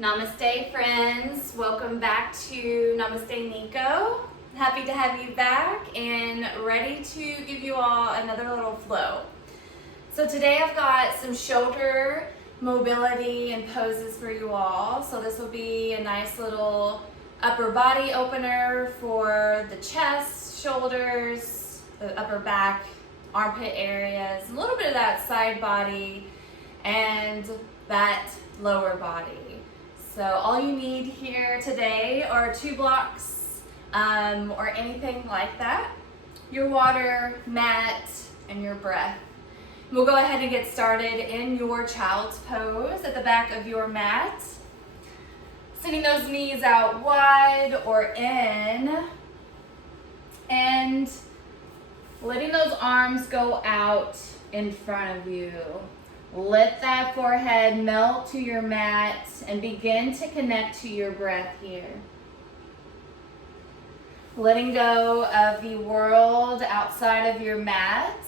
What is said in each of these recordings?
Namaste, friends. Welcome back to Namaste Nico. Happy to have you back and ready to give you all another little flow. So today I've got some shoulder mobility and poses for you all. So this will be a nice little upper body opener for the chest, shoulders, the upper back, armpit areas, a little bit of that side body and that lower body. So all you need here today are 2 blocks or anything like that, your water, mat, and your breath. We'll go ahead and get started in your child's pose at the back of your mat. Sending those knees out wide or in, and letting those arms go out in front of you. Let that forehead melt to your mat and begin to connect to your breath here. Letting go of the world outside of your mat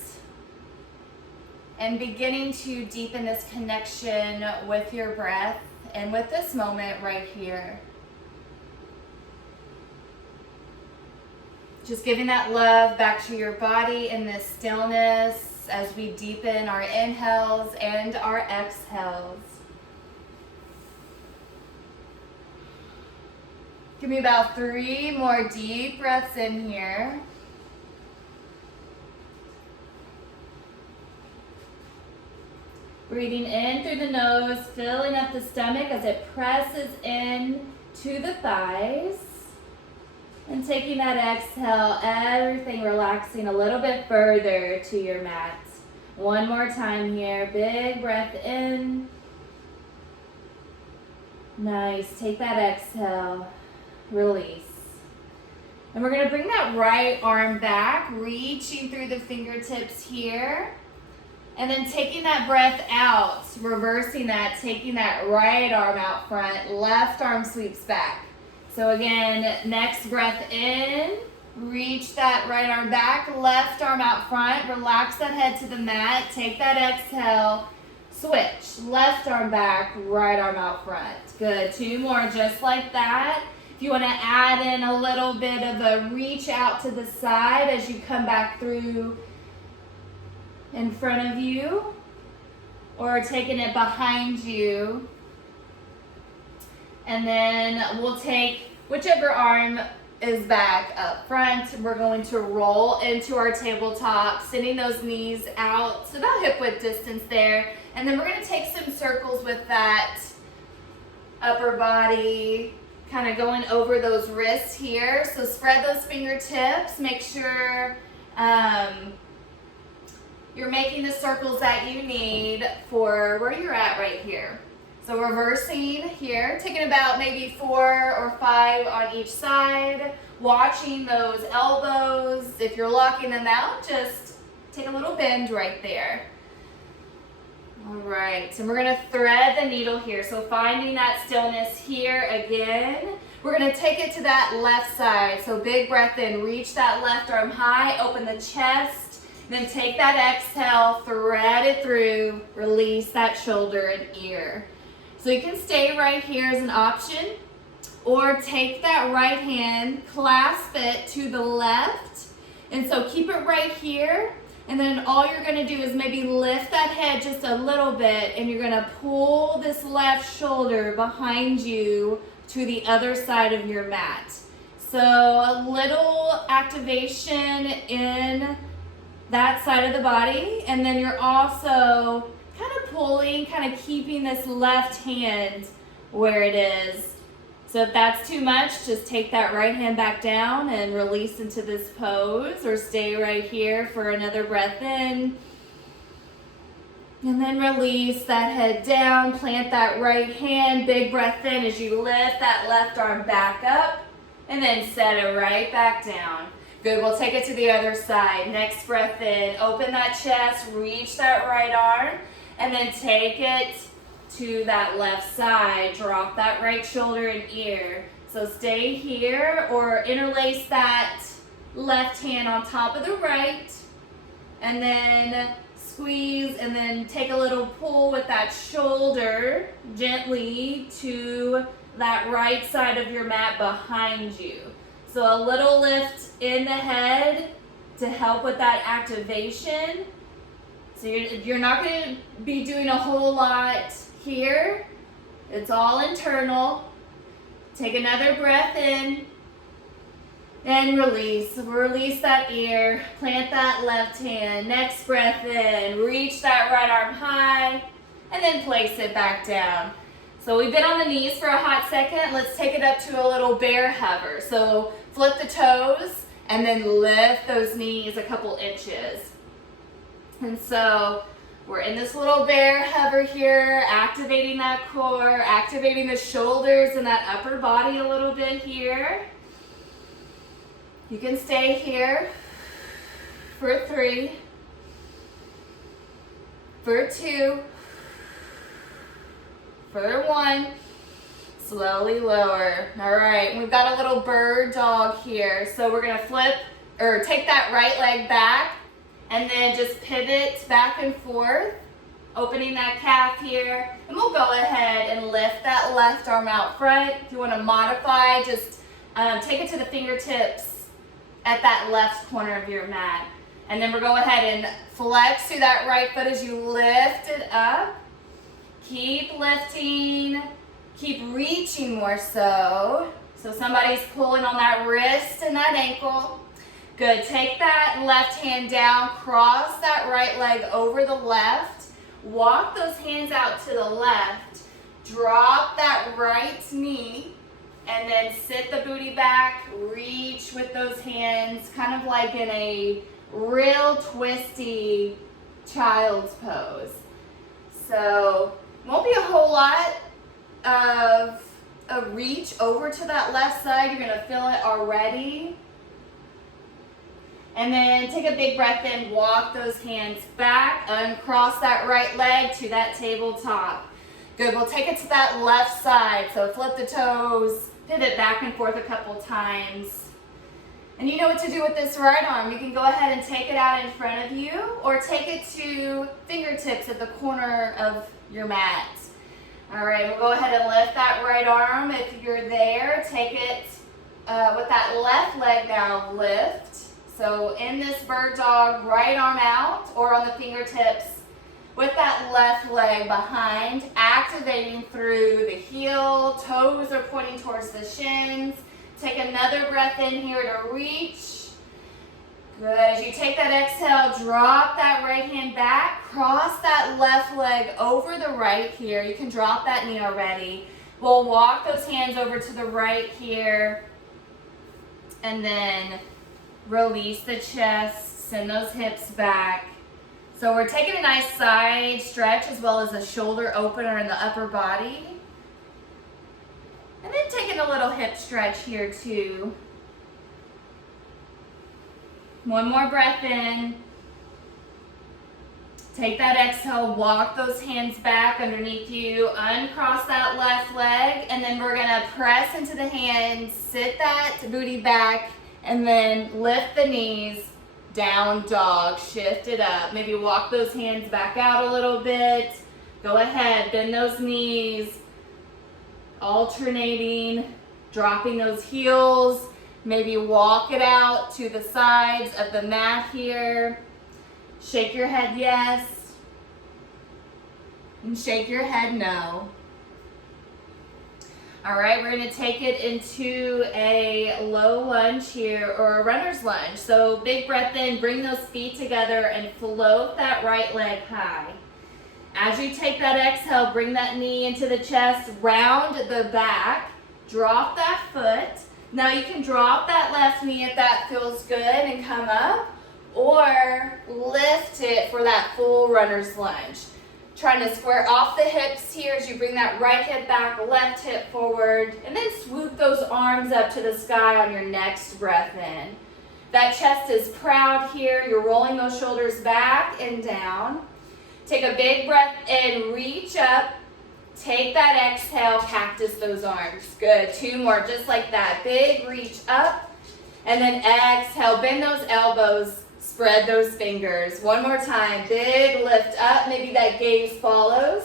and beginning to deepen this connection with your breath and with this moment right here. Just giving that love back to your body in this stillness as we deepen our inhales and our exhales. Give me about 3 more deep breaths in here. Breathing in through the nose, filling up the stomach as it presses in to the thighs. And taking that exhale, everything relaxing a little bit further to your mat. One more time here, big breath in. Nice, take that exhale, release. And we're gonna bring that right arm back, reaching through the fingertips here. And then taking that breath out, reversing that, taking that right arm out front, left arm sweeps back. So again, next breath in, reach that right arm back, left arm out front, relax that head to the mat, take that exhale, switch, left arm back, right arm out front. Good, 2 more just like that. If you wanna add in a little bit of a reach out to the side as you come back through in front of you, or taking it behind you. And then we'll take whichever arm is back up front. We're going to roll into our tabletop, sending those knees out to about hip width distance there. And then we're going to take some circles with that upper body, kind of going over those wrists here. So spread those fingertips. Make sure you're making the circles that you need for where you're at right here. So reversing here, taking about maybe 4 or 5 on each side, watching those elbows. If you're locking them out, just take a little bend right there. All right, and we're gonna thread the needle here. So finding that stillness here again. We're gonna take it to that left side. So big breath in, reach that left arm high, open the chest, then take that exhale, thread it through, release that shoulder and ear. So you can stay right here as an option, or take that right hand, clasp it to the left, and so keep it right here, and then all you're gonna do is maybe lift that head just a little bit, and you're gonna pull this left shoulder behind you to the other side of your mat. So a little activation in that side of the body, and then you're also kind of pulling, kind of keeping this left hand where it is. So if that's too much, just take that right hand back down and release into this pose, or stay right here for another breath in. And then release that head down, plant that right hand, big breath in as you lift that left arm back up, and then set it right back down. Good, we'll take it to the other side. Next breath in, open that chest, reach that right arm, and then take it to that left side. Drop that right shoulder and ear. So stay here, or interlace that left hand on top of the right, and then squeeze, and then take a little pull with that shoulder gently to that right side of your mat behind you. So a little lift in the head to help with that activation. So you're not going to be doing a whole lot here. It's all internal. Take another breath in and release. Release that ear. Plant that left hand. Next breath in. Reach that right arm high and then place it back down. So we've been on the knees for a hot second. Let's take it up to a little bear hover. So flip the toes and then lift those knees a couple inches. And so we're in this little bear hover here, activating that core, activating the shoulders and that upper body a little bit here. You can stay here for 3, for 2, for 1. Slowly lower. All right, we've got a little bird dog here. So we're gonna take that right leg back and then just pivot back and forth, opening that calf here. And we'll go ahead and lift that left arm out front. If you wanna modify, just take it to the fingertips at that left corner of your mat. And then we'll go ahead and flex through that right foot as you lift it up. Keep lifting. Keep reaching more so. So somebody's pulling on that wrist and that ankle. Good. Take that left hand down. Cross that right leg over the left. Walk those hands out to the left. Drop that right knee. And then sit the booty back. Reach with those hands. Kind of like in a real twisty child's pose. So won't be a whole lot of a reach over to that left side. You're gonna feel it already. And then take a big breath in, walk those hands back, uncross that right leg to that tabletop. Good, we'll take it to that left side. So flip the toes, pivot back and forth a couple times. And you know what to do with this right arm. You can go ahead and take it out in front of you or take it to fingertips at the corner of your mat. All right, we'll go ahead and lift that right arm. If you're there, take it with that left leg now, lift. So in this bird dog, right arm out or on the fingertips with that left leg behind, activating through the heel, toes are pointing towards the shins. Take another breath in here to reach. Good, as you take that exhale, drop that right hand back, cross that left leg over the right here. You can drop that knee already. We'll walk those hands over to the right here and then release the chest, send those hips back. So we're taking a nice side stretch as well as a shoulder opener in the upper body. And then taking a little hip stretch here too. One more breath in. Take that exhale, walk those hands back underneath you, uncross that left leg, and then we're gonna press into the hands, sit that booty back, and then lift the knees, down dog, shift it up. Maybe walk those hands back out a little bit. Go ahead, bend those knees, alternating, dropping those heels. Maybe walk it out to the sides of the mat here. Shake your head yes, and shake your head no. All right, we're gonna take it into a low lunge here, or a runner's lunge. So big breath in, bring those feet together and float that right leg high. As you take that exhale, bring that knee into the chest, round the back, drop that foot. Now you can drop that left knee if that feels good and come up, or lift it for that full runner's lunge. Trying to square off the hips here as you bring that right hip back, left hip forward, and then swoop those arms up to the sky on your next breath in. That chest is proud here. You're rolling those shoulders back and down. Take a big breath in, reach up. Take that exhale, cactus those arms. Good, 2 more, just like that. Big reach up, and then exhale, bend those elbows, Spread those fingers. One more time. Big lift up. Maybe that gaze follows.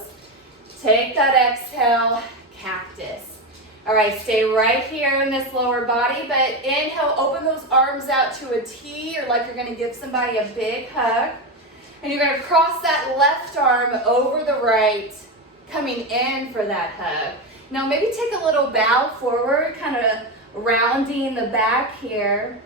Take that exhale, cactus. All right, stay right here in this lower body, but inhale, open those arms out to a T, or like you're gonna give somebody a big hug. And you're gonna cross that left arm over the right, coming in for that hug. Now maybe take a little bow forward, kind of rounding the back here.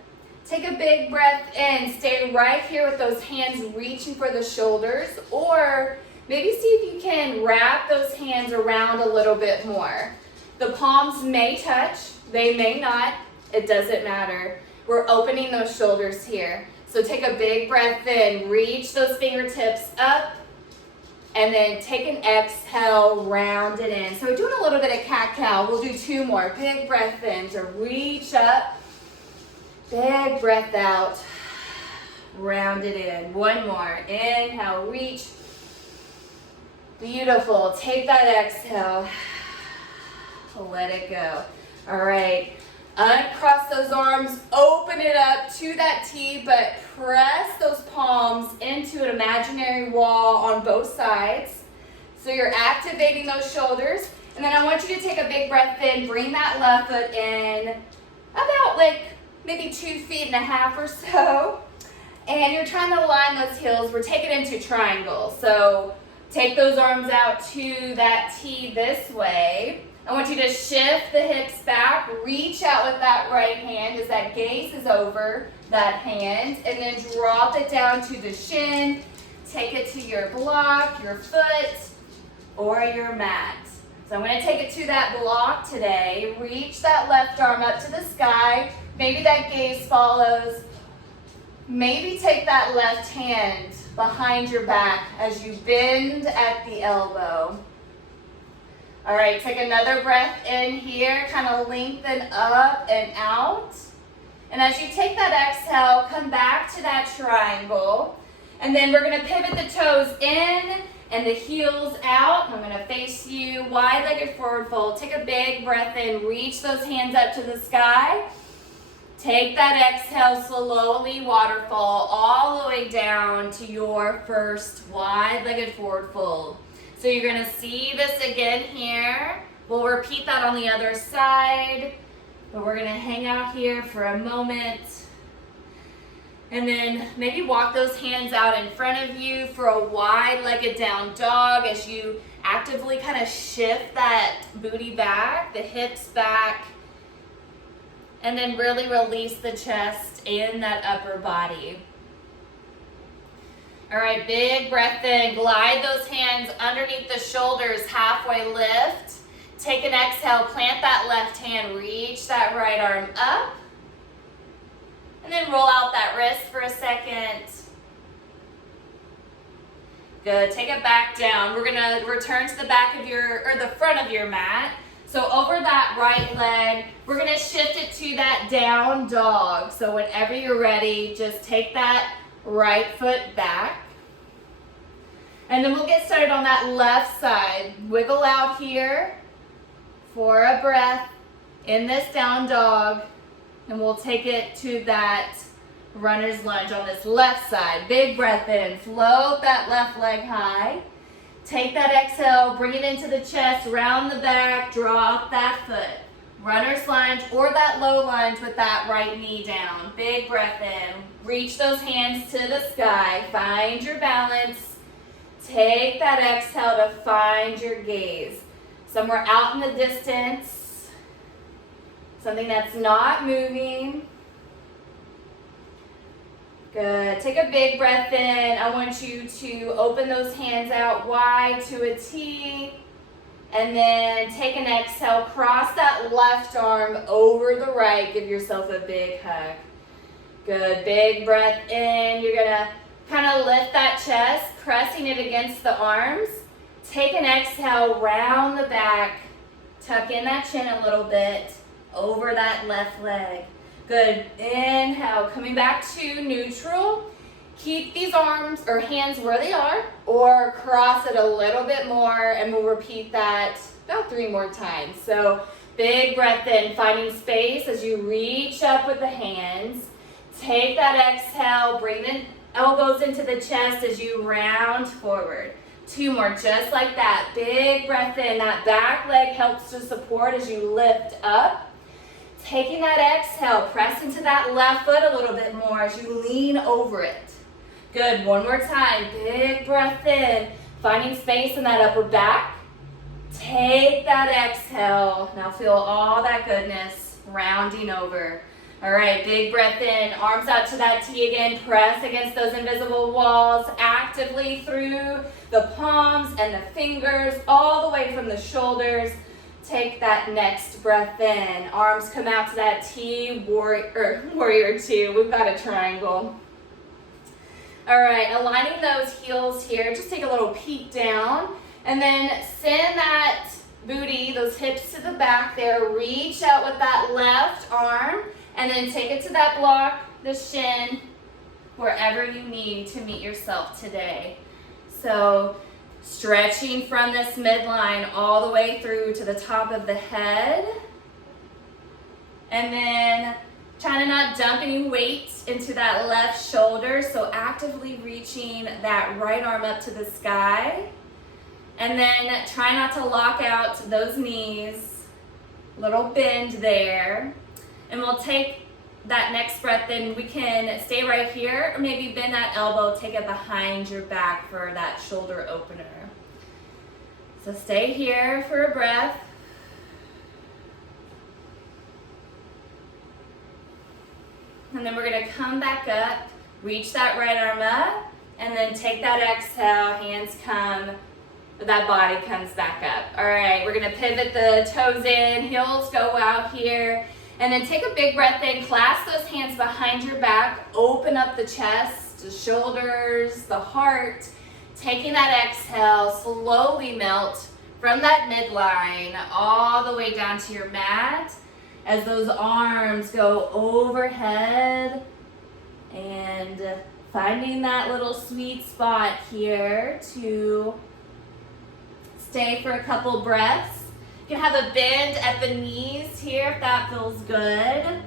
Take a big breath in, stay right here with those hands reaching for the shoulders, or maybe see if you can wrap those hands around a little bit more. The palms may touch, they may not, it doesn't matter. We're opening those shoulders here. So take a big breath in, reach those fingertips up, and then take an exhale, round it in. So we're doing a little bit of cat-cow. We'll do 2 more. Big breath in to reach up, big breath out, round it in. 1 more. Inhale, reach. Beautiful. Take that exhale. Let it go. All right. Uncross those arms, open it up to that T, but press those palms into an imaginary wall on both sides. So you're activating those shoulders. And then I want you to take a big breath in, bring that left foot in about like maybe 2.5 feet or so. And you're trying to align those heels. We're taking it into triangle. So take those arms out to that T this way. I want you to shift the hips back, reach out with that right hand as that gaze is over that hand, and then drop it down to the shin. Take it to your block, your foot, or your mat. So I'm going to take it to that block today. Reach that left arm up to the sky. Maybe that gaze follows. Maybe take that left hand behind your back as you bend at the elbow. All right, take another breath in here, kind of lengthen up and out. And as you take that exhale, come back to that triangle. And then we're gonna pivot the toes in and the heels out. I'm gonna face you, wide-legged forward fold. Take a big breath in, reach those hands up to the sky. Take that exhale, slowly waterfall all the way down to your first wide-legged forward fold. So you're going to see this again here. We'll repeat that on the other side, but we're going to hang out here for a moment. And then maybe walk those hands out in front of you for a wide-legged down dog as you actively kind of shift that booty back, the hips back, and then really release the chest and that upper body. All right, big breath in. Glide those hands underneath the shoulders, halfway lift. Take an exhale, plant that left hand, reach that right arm up. And then roll out that wrist for a second. Good, take it back down. We're gonna return to the back of your, or the front of your mat. So over that right leg, we're gonna shift it to that down dog. So whenever you're ready, just take that right foot back. And then we'll get started on that left side. Wiggle out here for a breath in this down dog. And we'll take it to that runner's lunge on this left side. Big breath in, float that left leg high. Take that exhale, bring it into the chest, round the back, drop that foot. Runner's lunge or that low lunge with that right knee down. Big breath in. Reach those hands to the sky. Find your balance. Take that exhale to find your gaze. Somewhere out in the distance. Something that's not moving. Good. Take a big breath in. I want you to open those hands out wide to a T. And then take an exhale, cross that left arm over the right. Give yourself a big hug. Good, big breath in. You're gonna kind of lift that chest, pressing it against the arms. Take an exhale, round the back. Tuck in that chin a little bit, over that left leg. Good, inhale, coming back to neutral. Keep these arms or hands where they are, or cross it a little bit more, and we'll repeat that about 3 more times. So big breath in, finding space as you reach up with the hands. Take that exhale, bring the elbows into the chest as you round forward. 2 more, just like that. Big breath in. That back leg helps to support as you lift up. Taking that exhale, press into that left foot a little bit more as you lean over it. Good, 1 more time. Big breath in, finding space in that upper back. Take that exhale. Now feel all that goodness rounding over. All right, big breath in, arms out to that T again. Press against those invisible walls, actively through the palms and the fingers, all the way from the shoulders. Take that next breath in. Arms come out to that T, warrior 2. We've got a triangle. All right, aligning those heels here. Just take a little peek down. And then send that booty, those hips to the back there. Reach out with that left arm. And then take it to that block, the shin, wherever you need to meet yourself today. So stretching from this midline all the way through to the top of the head. And then trying to not dump any weight into that left shoulder. So actively reaching that right arm up to the sky. And then try not to lock out those knees. Little bend there. And we'll take that next breath in. We can stay right here or maybe bend that elbow, take it behind your back for that shoulder opener. So stay here for a breath. And then we're gonna come back up, reach that right arm up, and then take that exhale, hands come, that body comes back up. All right, we're gonna pivot the toes in, heels go out here. And then take a big breath in, clasp those hands behind your back, open up the chest, the shoulders, the heart. Taking that exhale, slowly melt from that midline all the way down to your mat as those arms go overhead and finding that little sweet spot here to stay for a couple breaths. You can have a bend at the knees here if that feels good.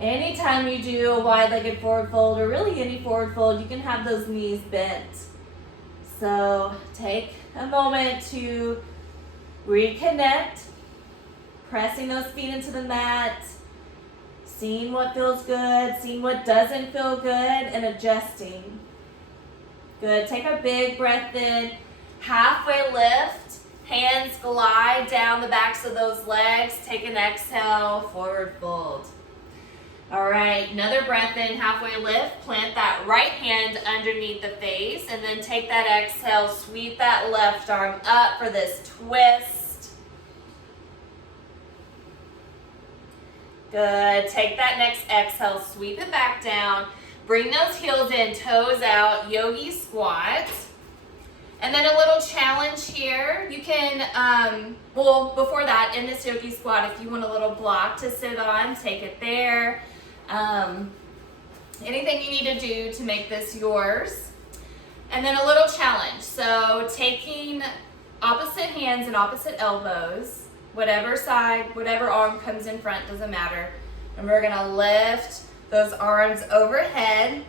Anytime you do a wide-legged forward fold or really any forward fold, you can have those knees bent. So take a moment to reconnect, pressing those feet into the mat, seeing what feels good, seeing what doesn't feel good, and adjusting. Good, take a big breath in, halfway lift. Hands glide down the backs of those legs. Take an exhale, forward fold. All right, another breath in, halfway lift. Plant that right hand underneath the face and then take that exhale, sweep that left arm up for this twist. Good, take that next exhale, sweep it back down. Bring those heels in, toes out, yogi squat. And then a little challenge here. You can, well, before that, in this yogi squat, if you want a little block to sit on, take it there. Anything you need to do to make this yours. And then a little challenge. So taking opposite hands and opposite elbows, whatever side, whatever arm comes in front, doesn't matter. And we're gonna lift those arms overhead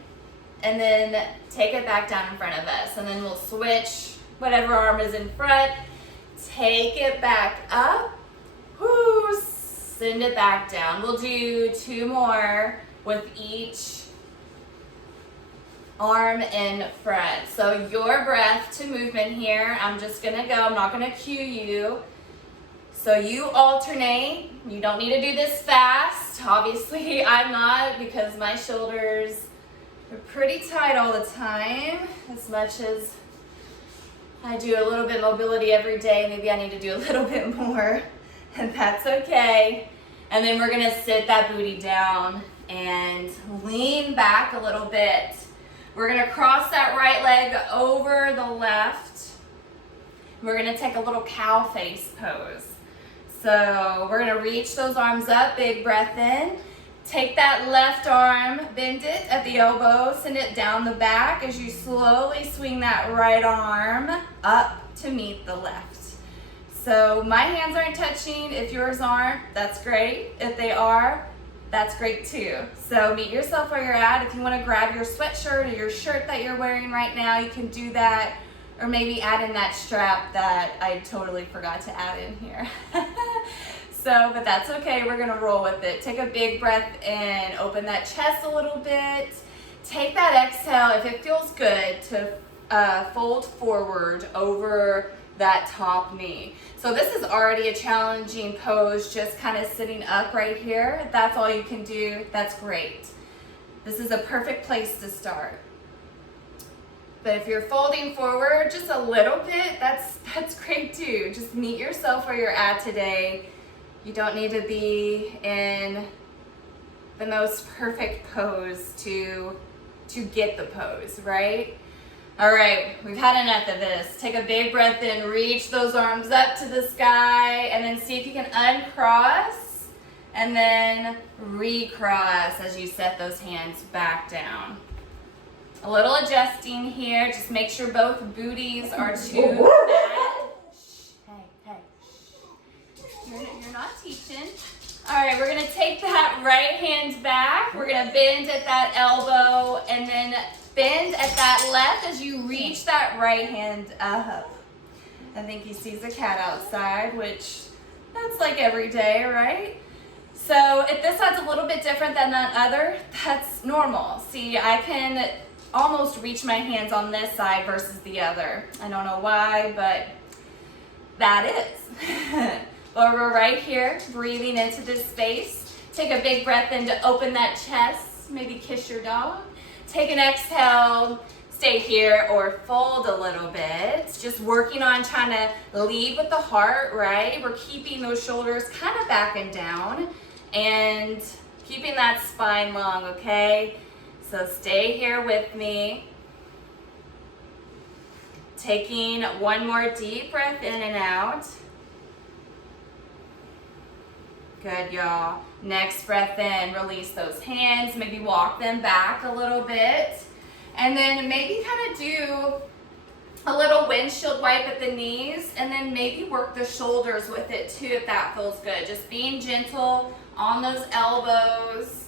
and then take it back down in front of us. And then we'll switch whatever arm is in front, take it back up, whoo, send it back down. We'll do 2 more with each arm in front. So your breath to movement here. I'm just gonna go, I'm not gonna cue you. So you alternate. You don't need to do this fast. Obviously I'm not, because my shoulders are pretty tight all the time. As much as I do a little bit of mobility every day, maybe I need to do a little bit more, and that's okay. And then we're gonna sit that booty down and lean back a little bit. We're gonna cross that right leg over the left. We're gonna take a little cow face pose. So we're gonna reach those arms up, big breath in. Take that left arm, bend it at the elbow, send it down the back as you slowly swing that right arm up to meet the left. So my hands aren't touching. If yours aren't, that's great. If they are, that's great too. So meet yourself where you're at. If you want to grab your sweatshirt or your shirt that you're wearing right now, you can do that. Or maybe add in that strap that I totally forgot to add in here. So, but that's okay, we're gonna roll with it. Take a big breath in, open that chest a little bit. Take that exhale, if it feels good, to fold forward over that top knee. So this is already a challenging pose, just kind of sitting up right here. If that's all you can do, that's great. This is a perfect place to start. But if you're folding forward just a little bit, that's great too. Just meet yourself where you're at today. You don't need to be in the most perfect pose to get the pose, right? All right, we've had enough of this. Take a big breath in, reach those arms up to the sky, and then see if you can uncross and then recross as you set those hands back down. A little adjusting here. Just make sure both booties are to the mat. Hey. You're not teaching. All right, we're gonna take that right hand back. We're gonna bend at that elbow and then bend at that left as you reach that right hand up. I think he sees a cat outside, which that's like every day, right? So if this side's a little bit different than that other, that's normal. See, I can almost reach my hands on this side versus the other. I don't know why, but that is. But we're right here, breathing into this space. Take a big breath in to open that chest. Maybe kiss your dog. Take an exhale, stay here or fold a little bit. Just working on trying to lead with the heart, right? We're keeping those shoulders kind of back and down and keeping that spine long, okay? So stay here with me. Taking one more deep breath in and out. Good, y'all. Next breath in, release those hands, maybe walk them back a little bit. And then maybe kind of do a little windshield wipe at the knees and then maybe work the shoulders with it too if that feels good. Just being gentle on those elbows.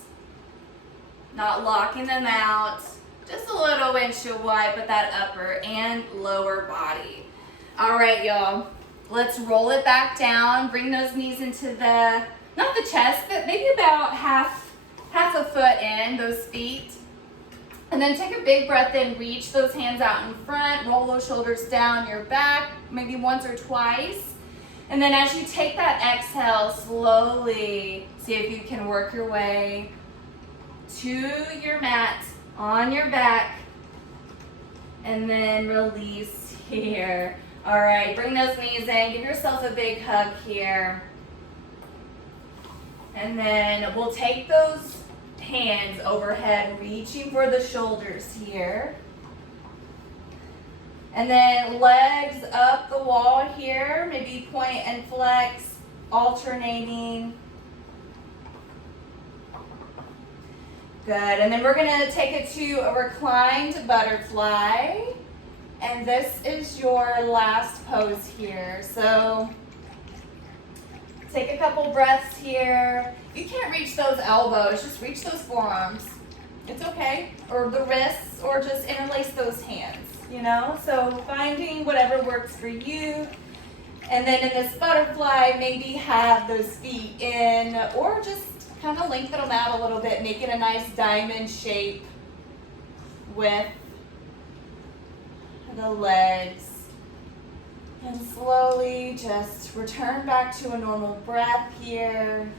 Not locking them out. Just a little windshield wipe with that upper and lower body. All right, y'all. Let's roll it back down. Bring those knees into the, not the chest, but maybe about half a foot in, those feet. And then take a big breath in. Reach those hands out in front. Roll those shoulders down your back, maybe once or twice. And then as you take that exhale, slowly see if you can work your way to your mat on your back and then release here. All right, bring those knees in, give yourself a big hug here. And then we'll take those hands overhead, reaching for the shoulders here. And then legs up the wall here, maybe point and flex, alternating. Good, and then we're gonna take it to a reclined butterfly. And this is your last pose here. So take a couple breaths here. If you can't reach those elbows, just reach those forearms. It's okay, or the wrists, or just interlace those hands, you know? So finding whatever works for you. And then in this butterfly, maybe have those feet in, or just kind of lengthen them out a little bit, make it a nice diamond shape with the legs. And slowly just return back to a normal breath here.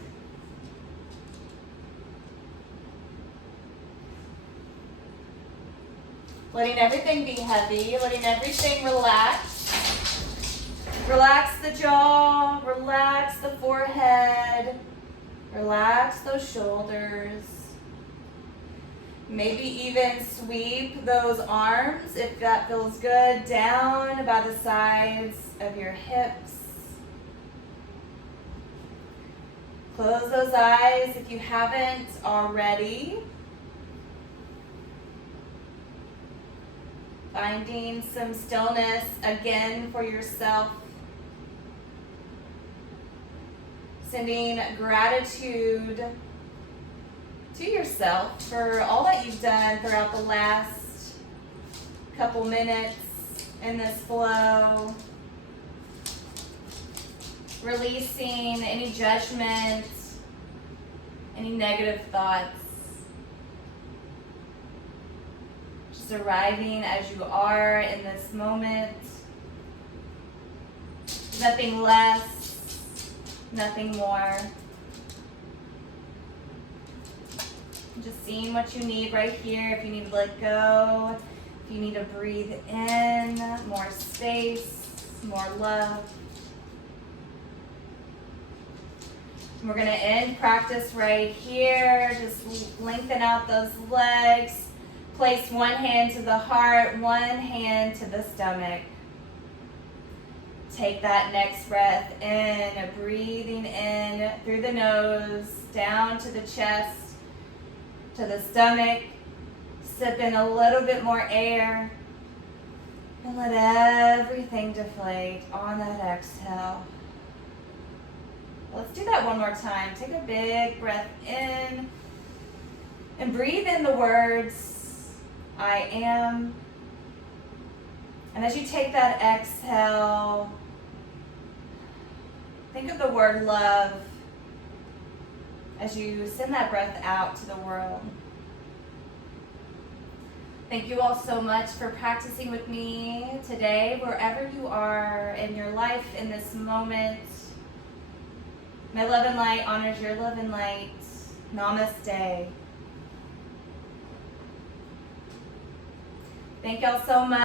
Letting everything be heavy, letting everything relax. Relax the jaw, relax the forehead. Relax those shoulders. Maybe even sweep those arms, if that feels good, down by the sides of your hips. Close those eyes if you haven't already. Finding some stillness again for yourself. Sending gratitude to yourself for all that you've done throughout the last couple minutes in this flow. Releasing any judgment, any negative thoughts. Just arriving as you are in this moment. Nothing less, nothing more. Just seeing what you need right here. If you need to let go, if you need to breathe in, more space, more love. We're going to end practice right here. Just lengthen out those legs. Place one hand to the heart, one hand to the stomach. Take that next breath in, breathing in through the nose, down to the chest, to the stomach. Sip in a little bit more air. And let everything deflate on that exhale. Let's do that one more time. Take a big breath in and breathe in the words, I am. And as you take that exhale, think of the word love as you send that breath out to the world. Thank you all so much for practicing with me today, wherever you are in your life in this moment. My love and light honors your love and light. Namaste. Thank y'all so much.